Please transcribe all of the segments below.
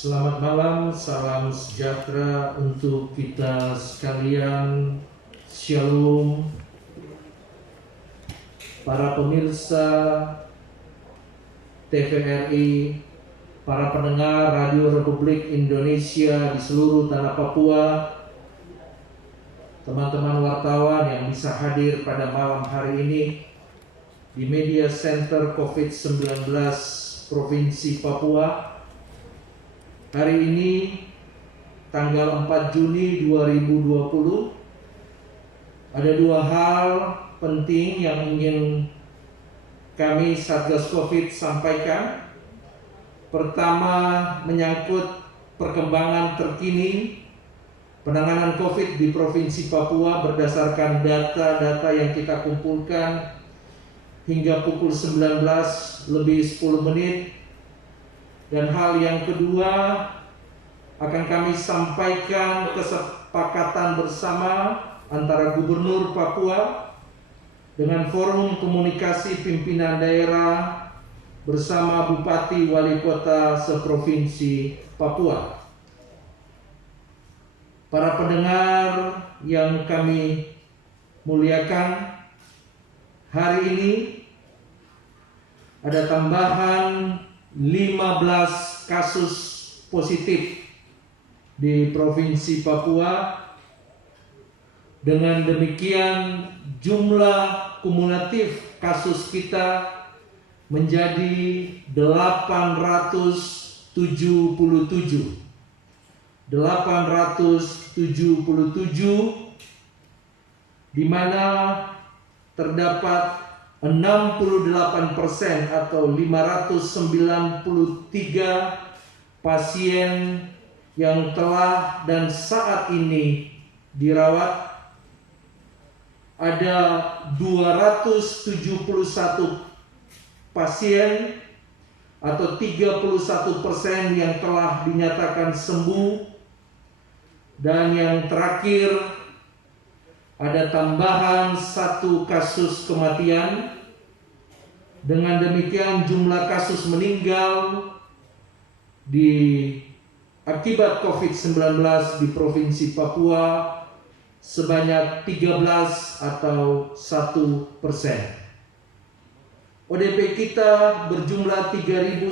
Selamat malam, salam sejahtera untuk kita sekalian. Shalom. Para pemirsa TVRI, para pendengar Radio Republik Indonesia di seluruh tanah Papua, teman-teman wartawan yang bisa hadir pada malam hari ini di Media Center COVID-19 Provinsi Papua. Hari ini tanggal 4 Juni 2020 ada dua hal penting yang ingin kami Satgas Covid sampaikan. Pertama, menyangkut perkembangan terkini penanganan Covid di Provinsi Papua berdasarkan data-data yang kita kumpulkan hingga pukul 19 lebih 10 menit. Dan hal yang kedua, akan kami sampaikan kesepakatan bersama antara Gubernur Papua dengan Forum Komunikasi Pimpinan Daerah bersama Bupati Wali Kota seprovinsi Papua. Para pendengar yang kami muliakan, hari ini ada tambahan 15 kasus positif di Provinsi Papua. Dengan demikian jumlah kumulatif kasus kita menjadi 877, di mana terdapat 68% atau 593 pasien yang telah dan saat ini dirawat. Ada 271 pasien atau 31% yang telah dinyatakan sembuh. Dan yang terakhir, ada tambahan 1 kasus kematian. Dengan demikian jumlah kasus meninggal akibat COVID-19 di Provinsi Papua sebanyak 13 atau 1%. ODP kita berjumlah 3.105,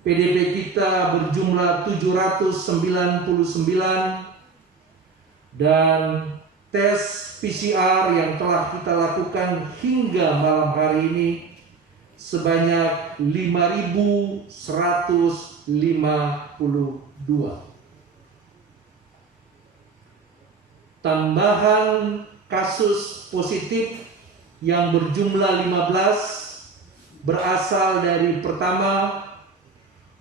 PDP kita berjumlah 799, dan tes PCR yang telah kita lakukan hingga malam hari ini sebanyak 5.152. Tambahan kasus positif yang berjumlah 15 berasal dari pertama,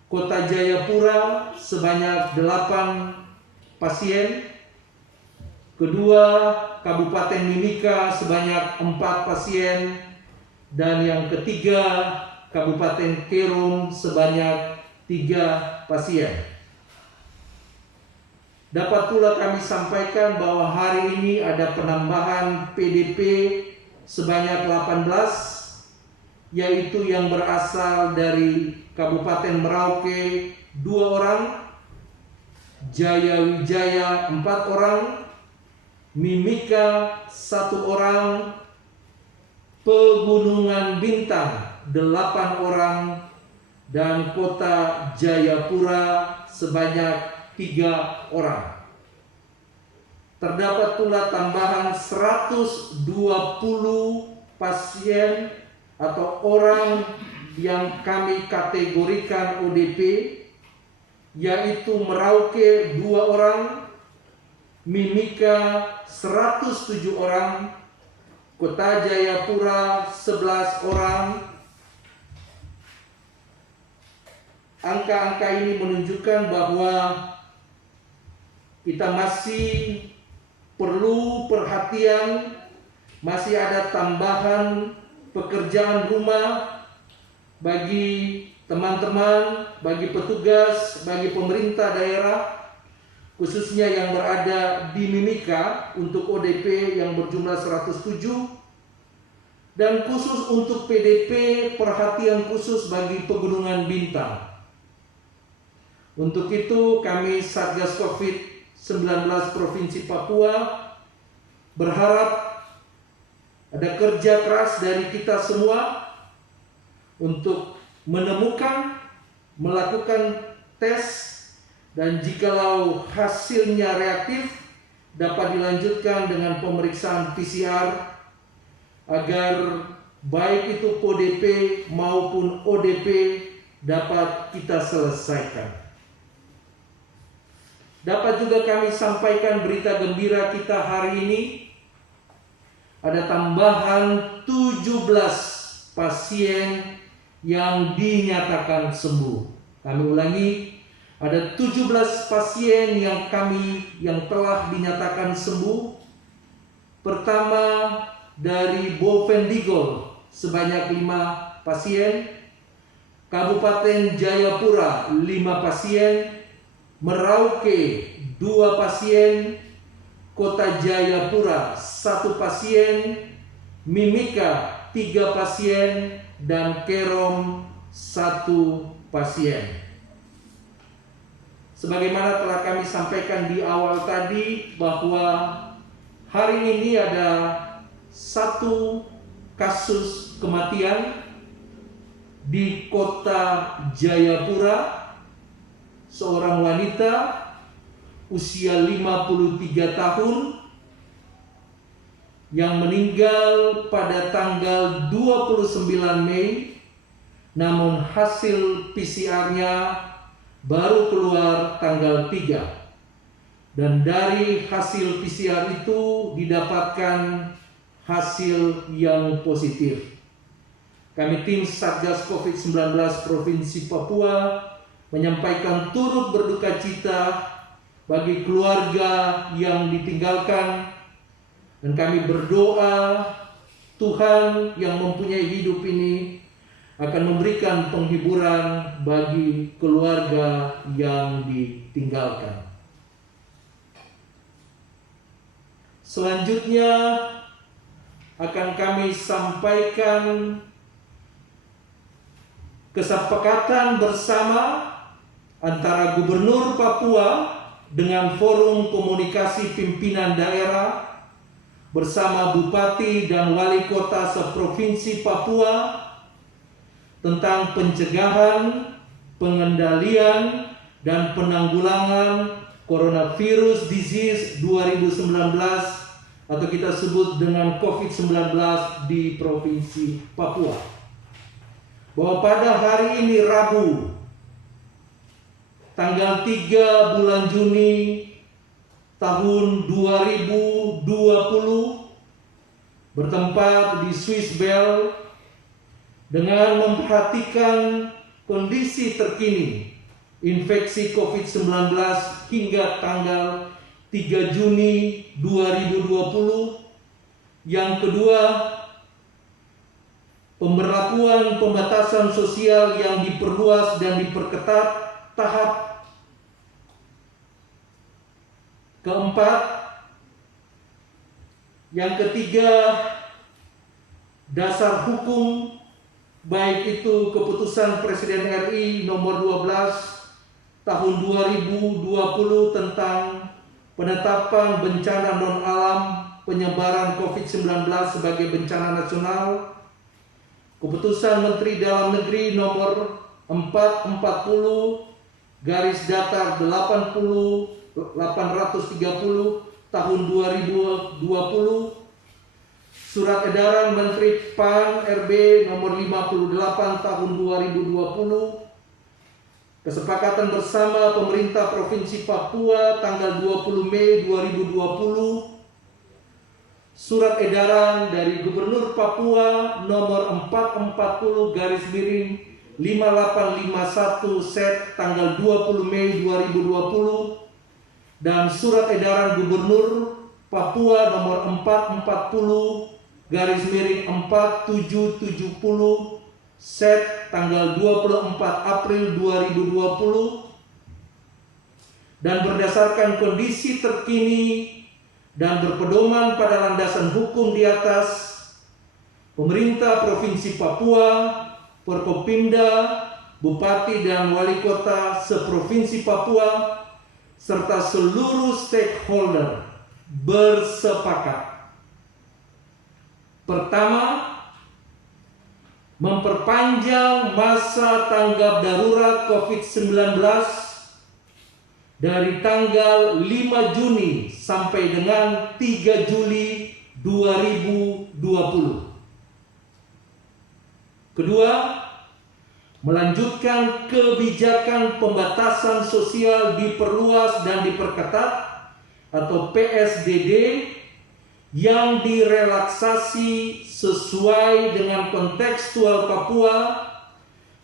Kota Jayapura sebanyak 8 pasien. Kedua, Kabupaten Mimika sebanyak 4 pasien. Dan yang ketiga, Kabupaten Kerom sebanyak 3 pasien. Dapat pula kami sampaikan bahwa hari ini ada penambahan PDP sebanyak 18, yaitu yang berasal dari Kabupaten Merauke 2 orang, Jaya Wijaya 4 orang, Mimika 1 orang, Pegunungan Bintang 8 orang, dan Kota Jayapura sebanyak 3 orang. Terdapat pula tambahan 120 pasien atau orang yang kami kategorikan ODP, yaitu Merauke 2 orang, Mimika 107 orang, Kota Jayapura 11 orang. Angka-angka ini menunjukkan bahwa kita masih perlu perhatian, masih ada tambahan pekerjaan rumah bagi teman-teman, bagi petugas, bagi pemerintah daerah, khususnya yang berada di Mimika untuk ODP yang berjumlah 107, dan khusus untuk PDP perhatian khusus bagi Pegunungan Bintang. Untuk itu kami Satgas COVID-19 Provinsi Papua berharap ada kerja keras dari kita semua untuk menemukan, melakukan tes, dan jikalau hasilnya reaktif dapat dilanjutkan dengan pemeriksaan PCR agar baik itu PODP maupun ODP dapat kita selesaikan. Dapat juga kami sampaikan berita gembira kita hari ini. Ada tambahan 17 pasien yang dinyatakan sembuh. Kami ulangi, ada 17 pasien yang telah dinyatakan sembuh. Pertama dari Bovendigul sebanyak 5 pasien, Kabupaten Jayapura 5 pasien, Merauke 2 pasien, Kota Jayapura 1 pasien, Mimika 3 pasien, dan Kerom 1 pasien. Sebagaimana telah kami sampaikan di awal tadi bahwa hari ini ada 1 kasus kematian di Kota Jayapura, seorang wanita usia 53 tahun yang meninggal pada tanggal 29 Mei, namun hasil PCR-nya baru keluar tanggal 3. Dan dari hasil PCR itu didapatkan hasil yang positif. Kami tim Satgas COVID-19 Provinsi Papua menyampaikan turut berduka cita bagi keluarga yang ditinggalkan, dan kami berdoa Tuhan yang mempunyai hidup ini akan memberikan penghiburan bagi keluarga yang ditinggalkan. Selanjutnya akan kami sampaikan kesepakatan bersama antara Gubernur Papua dengan Forum Komunikasi Pimpinan Daerah bersama Bupati dan Wali Kota seprovinsi Papua tentang pencegahan, pengendalian, dan penanggulangan Coronavirus Disease 2019 atau kita sebut dengan COVID-19 di Provinsi Papua. Bahwa pada hari ini Rabu tanggal 3 bulan Juni tahun 2020 bertempat di Swiss Bell dengan memperhatikan kondisi terkini infeksi COVID-19 hingga tanggal 3 Juni 2020. Yang kedua, pemberlakuan pembatasan sosial yang diperluas dan diperketat tahap. Keempat, yang ketiga, dasar hukum baik itu keputusan Presiden RI nomor 12 tahun 2020 tentang penetapan bencana non alam penyebaran COVID-19 sebagai bencana nasional, keputusan Menteri Dalam Negeri nomor 440/830 tahun 2020, Surat Edaran Menteri PAN RB nomor 58 tahun 2020, kesepakatan bersama pemerintah Provinsi Papua tanggal 20 Mei 2020, Surat Edaran dari Gubernur Papua nomor 440/5851 Set tanggal 20 Mei 2020, dan Surat Edaran Gubernur Papua nomor 440/4770 Set tanggal 24 April 2020, dan berdasarkan kondisi terkini dan berpedoman pada landasan hukum di atas, pemerintah Provinsi Papua, Forkopimda, Bupati dan Wali Kota seprovinsi Papua, serta seluruh stakeholder bersepakat. Pertama, memperpanjang masa tanggap darurat COVID-19 dari tanggal 5 Juni sampai dengan 3 Juli 2020. Kedua, melanjutkan kebijakan pembatasan sosial diperluas dan diperketat atau PSBB yang direlaksasi sesuai dengan kontekstual Papua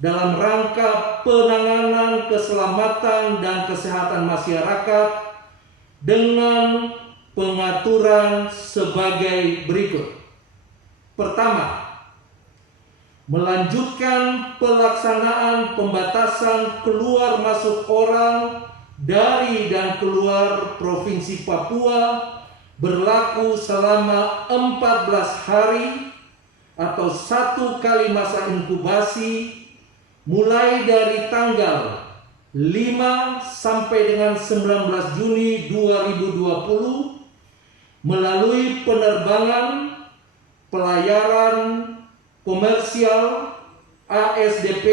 dalam rangka penanganan keselamatan dan kesehatan masyarakat dengan pengaturan sebagai berikut. Pertama, melanjutkan pelaksanaan pembatasan keluar masuk orang dari dan keluar Provinsi Papua berlaku selama 14 hari atau 1 kali masa inkubasi mulai dari tanggal 5 sampai dengan 19 Juni 2020 melalui penerbangan, pelayaran komersial, ASDP,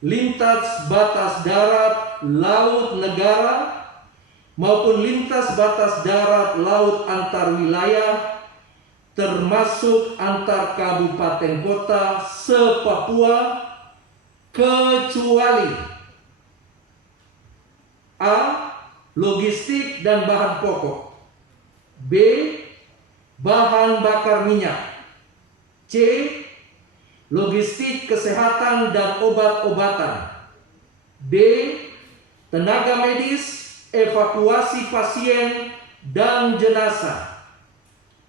lintas batas darat laut negara maupun lintas batas darat laut antar wilayah termasuk antar kabupaten kota se-Papua kecuali A. Logistik dan bahan pokok, B. Bahan bakar minyak, C. Logistik kesehatan dan obat-obatan, D. Tenaga medis, evakuasi pasien dan jenazah,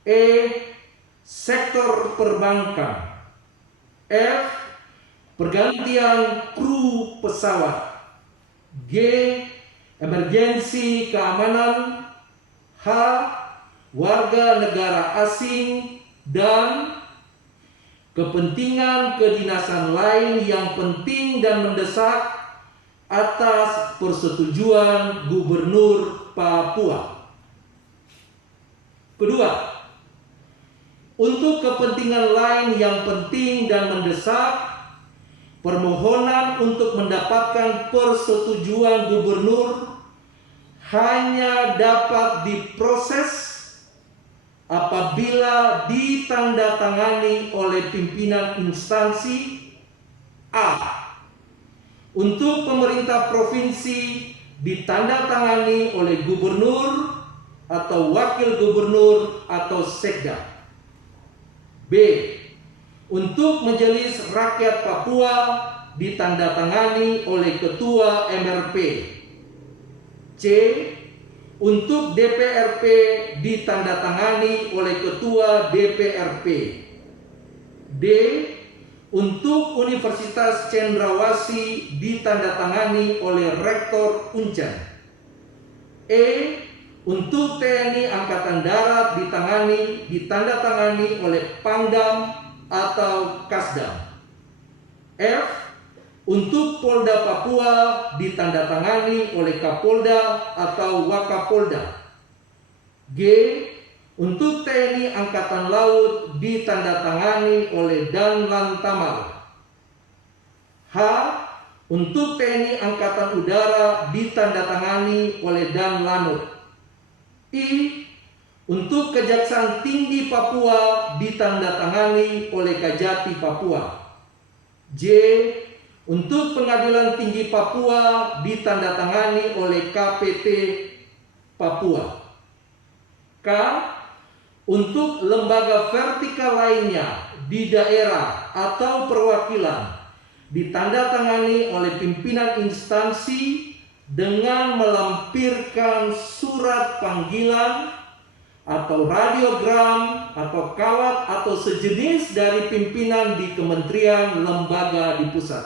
E. Sektor perbankan, F. Pergantian kru pesawat, G. Emergensi keamanan, H. Warga negara asing, dan kepentingan kedinasan lain yang penting dan mendesak atas persetujuan Gubernur Papua. Kedua, untuk kepentingan lain yang penting dan mendesak, permohonan untuk mendapatkan persetujuan Gubernur hanya dapat diproses apabila ditandatangani oleh pimpinan instansi A. Untuk pemerintah provinsi ditandatangani oleh gubernur atau wakil gubernur atau sekda. B. Untuk majelis rakyat Papua ditandatangani oleh ketua MRP. C. Untuk DPRP ditandatangani oleh ketua DPRP. D. Untuk Universitas Cendrawasih ditandatangani oleh rektor Uncan. E. Untuk TNI Angkatan Darat ditandatangani oleh Pangdam atau Kasdam. F. Untuk Polda Papua ditandatangani oleh Kapolda atau Wakapolda. G. Untuk TNI Angkatan Laut ditandatangani oleh Danlan Tamal. H. Untuk TNI Angkatan Udara ditandatangani oleh Danlanut. I. Untuk Kejaksaan Tinggi Papua ditandatangani oleh Kajati Papua. J. Untuk Pengadilan Tinggi Papua ditandatangani oleh KPT Papua. K. Untuk lembaga vertikal lainnya di daerah atau perwakilan ditandatangani oleh pimpinan instansi dengan melampirkan surat panggilan atau radiogram atau kawat atau sejenis dari pimpinan di kementerian lembaga di pusat.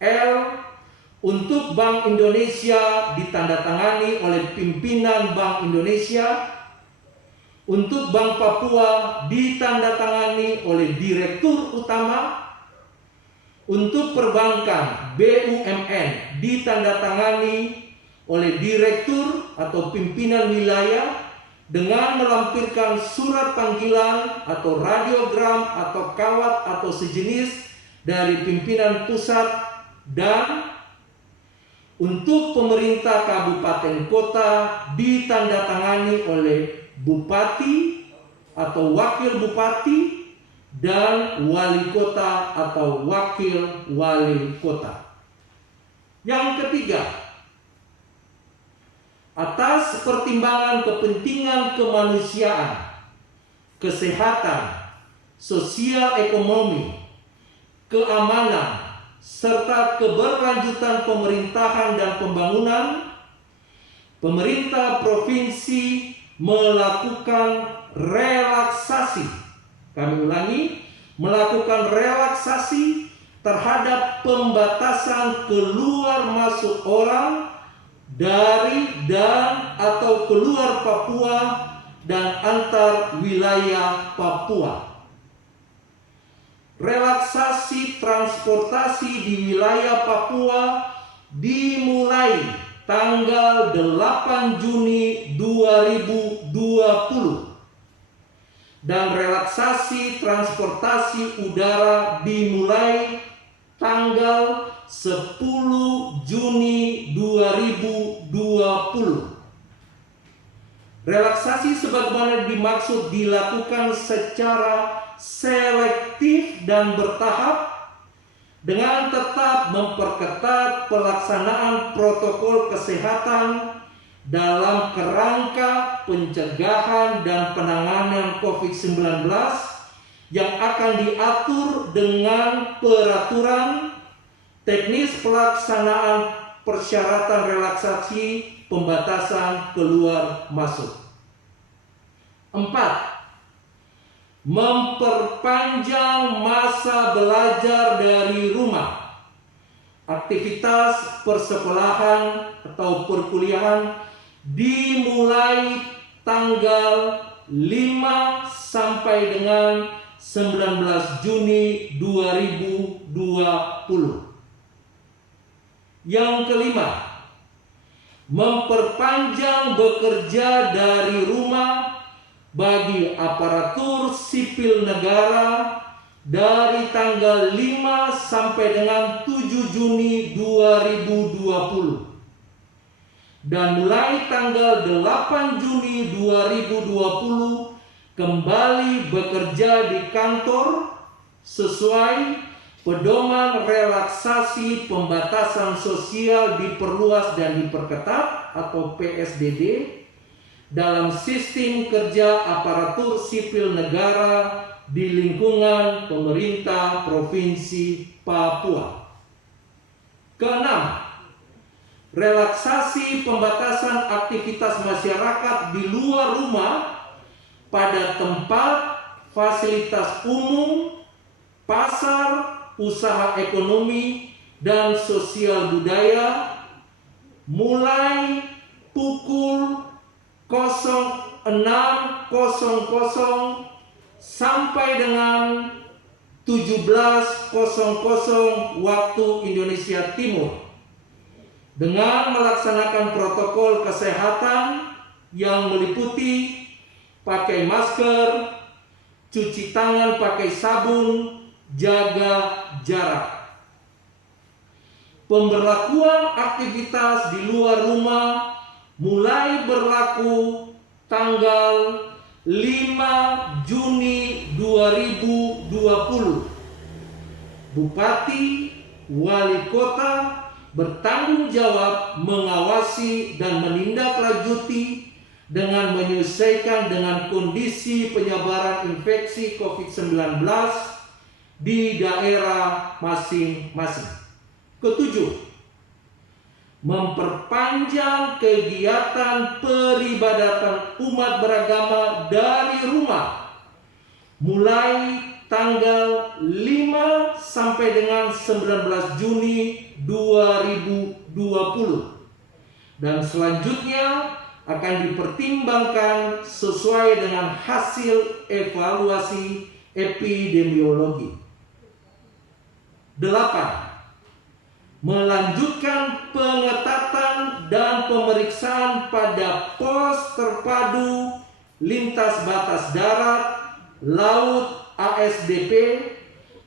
L. Untuk Bank Indonesia ditandatangani oleh pimpinan Bank Indonesia. Untuk Bank Papua ditandatangani oleh Direktur Utama. untuk perbankan BUMN ditandatangani oleh direktur atau pimpinan wilayah dengan melampirkan surat panggilan atau radiogram atau kawat atau sejenis dari pimpinan pusat, dan untuk pemerintah kabupaten kota ditandatangani oleh bupati atau wakil bupati dan wali kota atau wakil wali kota. Yang ketiga, atas pertimbangan kepentingan kemanusiaan, kesehatan, sosial ekonomi, keamanan, serta keberlanjutan pemerintahan dan pembangunan, pemerintah provinsi melakukan relaksasi. Kami ulangi, melakukan relaksasi terhadap pembatasan keluar masuk orang dari dan atau keluar Papua dan antar wilayah Papua. Relaksasi transportasi di wilayah Papua dimulai tanggal 8 Juni 2020 dan relaksasi transportasi udara dimulai tanggal 10 Juni 2020. Relaksasi sebagaimana dimaksud dilakukan secara selektif dan bertahap dengan tetap memperketat pelaksanaan protokol kesehatan dalam kerangka pencegahan dan penanganan COVID-19 yang akan diatur dengan peraturan teknis pelaksanaan persyaratan relaksasi pembatasan keluar masuk. 4. Memperpanjang masa belajar dari rumah. Aktivitas persekolahan atau perkuliahan dimulai tanggal 5 sampai dengan 19 Juni 2020. Yang kelima, memperpanjang bekerja dari rumah bagi aparatur sipil negara dari tanggal 5 sampai dengan 7 Juni 2020 dan mulai tanggal 8 Juni 2020 kembali bekerja di kantor sesuai pedoman relaksasi pembatasan sosial diperluas dan diperketat atau PSBB dalam sistem kerja aparatur sipil negara di lingkungan pemerintah Provinsi Papua. Keenam, relaksasi pembatasan aktivitas masyarakat di luar rumah pada tempat fasilitas umum, pasar, usaha ekonomi, dan sosial budaya mulai pukul 06.00 sampai dengan 17.00 waktu Indonesia Timur dengan melaksanakan protokol kesehatan yang meliputi pakai masker, cuci tangan pakai sabun, jaga jarak. Pemberlakuan aktivitas di luar rumah mulai berlaku tanggal 5 Juni 2020. Bupati, wali kota bertanggung jawab mengawasi dan menindaklanjuti dengan menyesuaikan dengan kondisi penyebaran infeksi COVID-19 di daerah masing-masing. Ketujuh, memperpanjang kegiatan peribadatan umat beragama dari rumah mulai tanggal 5 sampai dengan 19 Juni 2020 dan selanjutnya akan dipertimbangkan sesuai dengan hasil evaluasi epidemiologi. Melanjutkan pengetatan dan pemeriksaan pada pos terpadu lintas batas darat, laut ASDP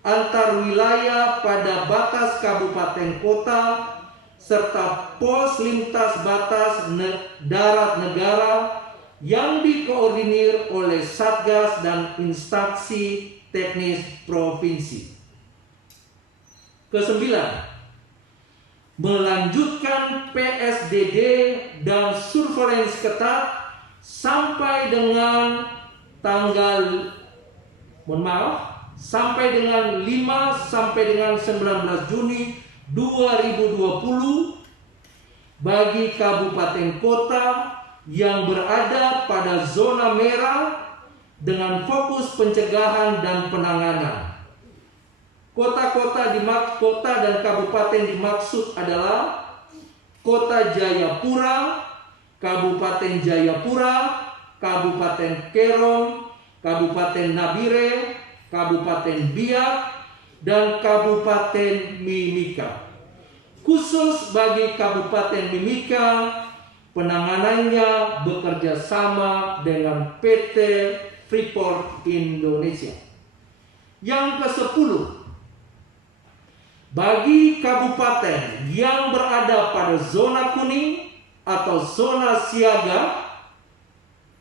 antar wilayah pada batas kabupaten kota serta pos lintas batas darat negara yang dikoordinir oleh Satgas dan instansi teknis provinsi. Kesembilan, melanjutkan PSDD dan surveillance ketat sampai dengan sampai dengan 5 sampai dengan 19 Juni 2020 bagi kabupaten kota yang berada pada zona merah dengan fokus pencegahan dan penanganan. Kota dan kabupaten dimaksud adalah Kota Jayapura, Kabupaten Jayapura, Kabupaten Kerom, Kabupaten Nabire, Kabupaten Biak, dan Kabupaten Mimika. Khusus bagi Kabupaten Mimika, penanganannya bekerja sama dengan PT Freeport Indonesia. Yang ke-10, bagi kabupaten yang berada pada zona kuning atau zona siaga,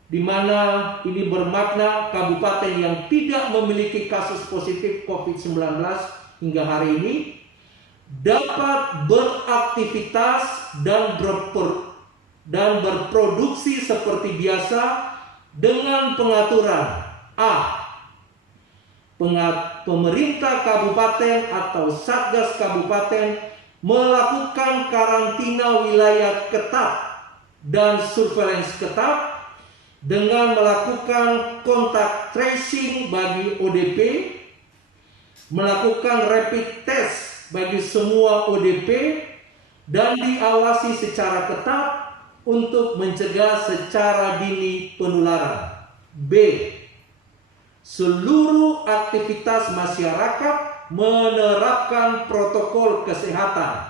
di mana ini bermakna kabupaten yang tidak memiliki kasus positif COVID-19 hingga hari ini, dapat beraktivitas dan berproduksi seperti biasa dengan pengaturan pemerintah kabupaten atau Satgas kabupaten melakukan karantina wilayah ketat dan surveillance ketat dengan melakukan kontak tracing bagi ODP, melakukan rapid test bagi semua ODP, dan diawasi secara ketat untuk mencegah secara dini penularan. B. Seluruh aktivitas masyarakat menerapkan protokol kesehatan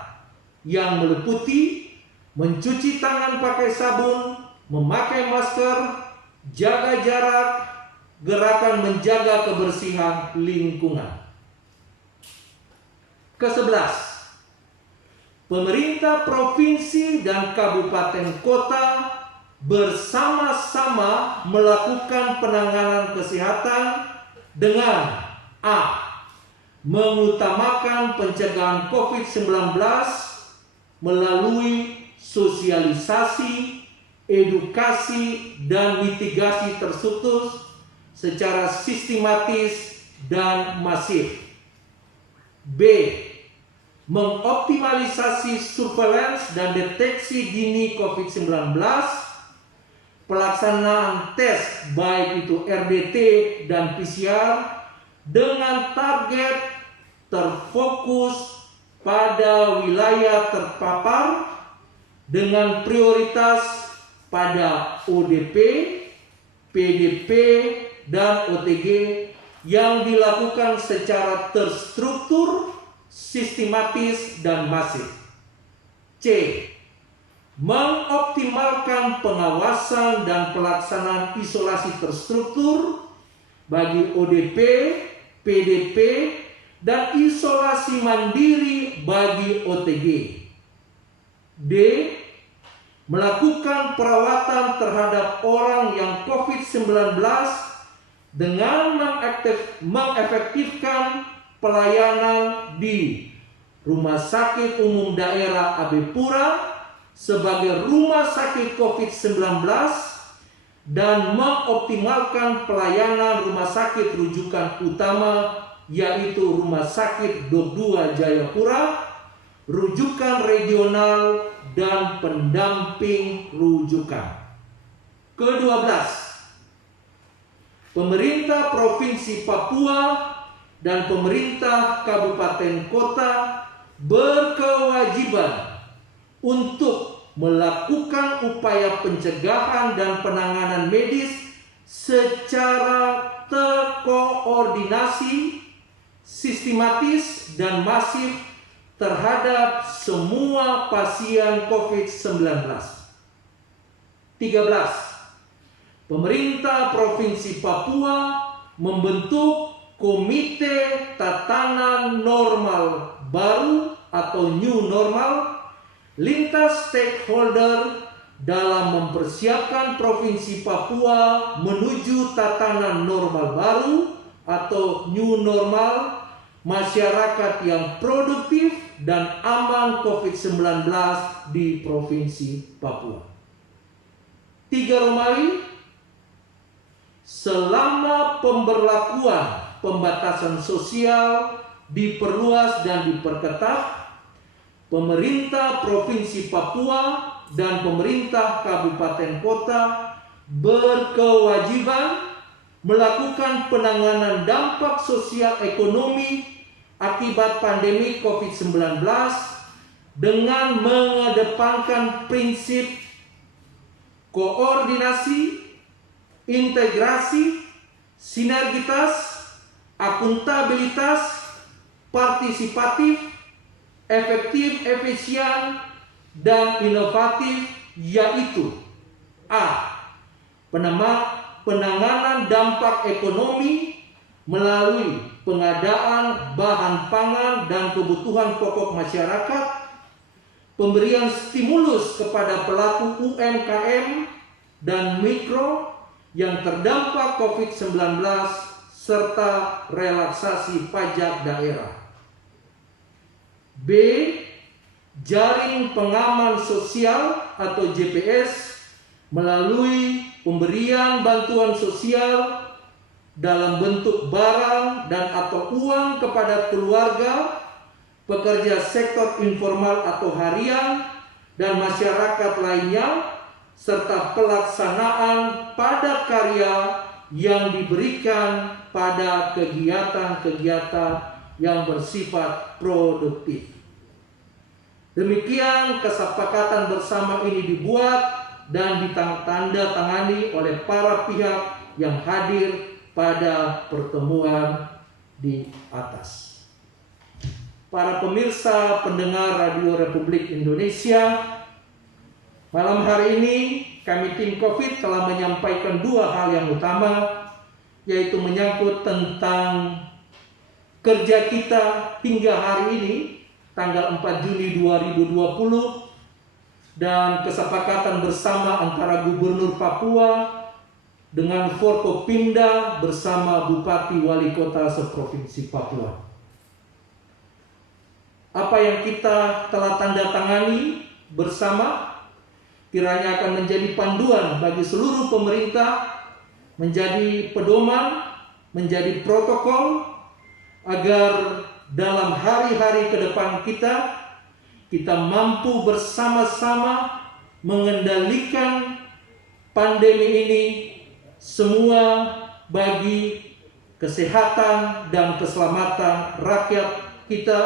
yang meliputi mencuci tangan pakai sabun, memakai masker, jaga jarak, gerakan menjaga kebersihan lingkungan. Ke-11, pemerintah provinsi dan kabupaten kota bersama-sama melakukan penanganan kesehatan dengan mengutamakan pencegahan COVID-19 melalui sosialisasi, edukasi, dan mitigasi terstruktur secara sistematis dan masif. B. Mengoptimalisasi surveillance dan deteksi dini COVID-19, pelaksanaan tes baik itu RDT dan PCR dengan target terfokus pada wilayah terpapar dengan prioritas pada ODP, PDP, dan OTG yang dilakukan secara terstruktur, sistematis, dan masif. C. Mengoptimalkan pengawasan dan pelaksanaan isolasi terstruktur bagi ODP, PDP, dan isolasi mandiri bagi OTG. D. Melakukan perawatan terhadap orang yang COVID-19 dengan mengefektifkan pelayanan di Rumah Sakit Umum Daerah AB Pura sebagai rumah sakit COVID-19 dan mengoptimalkan pelayanan rumah sakit rujukan utama yaitu Rumah Sakit Dok 2 Jayapura, rujukan regional, dan pendamping rujukan. Ke-12, pemerintah Provinsi Papua dan pemerintah kabupaten kota berkewajiban untuk melakukan upaya pencegahan dan penanganan medis secara terkoordinasi sistematis dan masif terhadap semua pasien COVID-19. 13. Pemerintah Provinsi Papua membentuk Komite Tatanan Normal Baru atau New Normal lintas stakeholder dalam mempersiapkan Provinsi Papua menuju tatanan normal baru atau New Normal, masyarakat yang produktif dan aman COVID-19 di Provinsi Papua. 3 Romawi, selama pemberlakuan pembatasan sosial diperluas dan diperketat, pemerintah Provinsi Papua dan pemerintah kabupaten kota berkewajiban melakukan penanganan dampak sosial ekonomi akibat pandemi COVID-19 dengan mengedepankan prinsip koordinasi, integrasi, sinergitas, akuntabilitas, partisipatif, efektif, efisien, dan inovatif, yaitu A. Penanganan dampak ekonomi melalui pengadaan bahan pangan dan kebutuhan pokok masyarakat, pemberian stimulus kepada pelaku UMKM dan mikro yang terdampak COVID-19, serta relaksasi pajak daerah. B. Jaring pengaman sosial atau JPS melalui pemberian bantuan sosial dalam bentuk barang dan atau uang kepada keluarga, pekerja sektor informal atau harian, dan masyarakat lainnya, serta pelaksanaan padat karya yang diberikan pada kegiatan-kegiatan yang bersifat produktif. Demikian kesepakatan bersama ini dibuat dan ditandatangani oleh para pihak yang hadir pada pertemuan di atas. Para pemirsa pendengar Radio Republik Indonesia, malam hari ini kami tim COVID telah menyampaikan 2 hal yang utama, yaitu menyangkut tentang kerja kita hingga hari ini, tanggal 4 Juni 2020, dan kesepakatan bersama antara Gubernur Papua dengan Forkopimda bersama Bupati Wali Kota seprovinsi Papua. Apa yang kita telah tanda tangani bersama kiranya akan menjadi panduan bagi seluruh pemerintah, menjadi pedoman, menjadi protokol, agar dalam hari-hari ke depan kita mampu bersama-sama mengendalikan pandemi ini semua bagi kesehatan dan keselamatan rakyat kita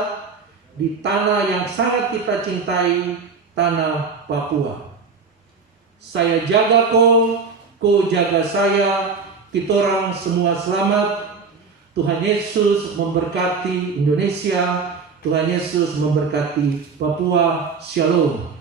di tanah yang sangat kita cintai, tanah Papua. Saya jaga kau jaga saya, kita orang semua selamat. Tuhan Yesus memberkati Indonesia, Tuhan Yesus memberkati Papua. Shalom.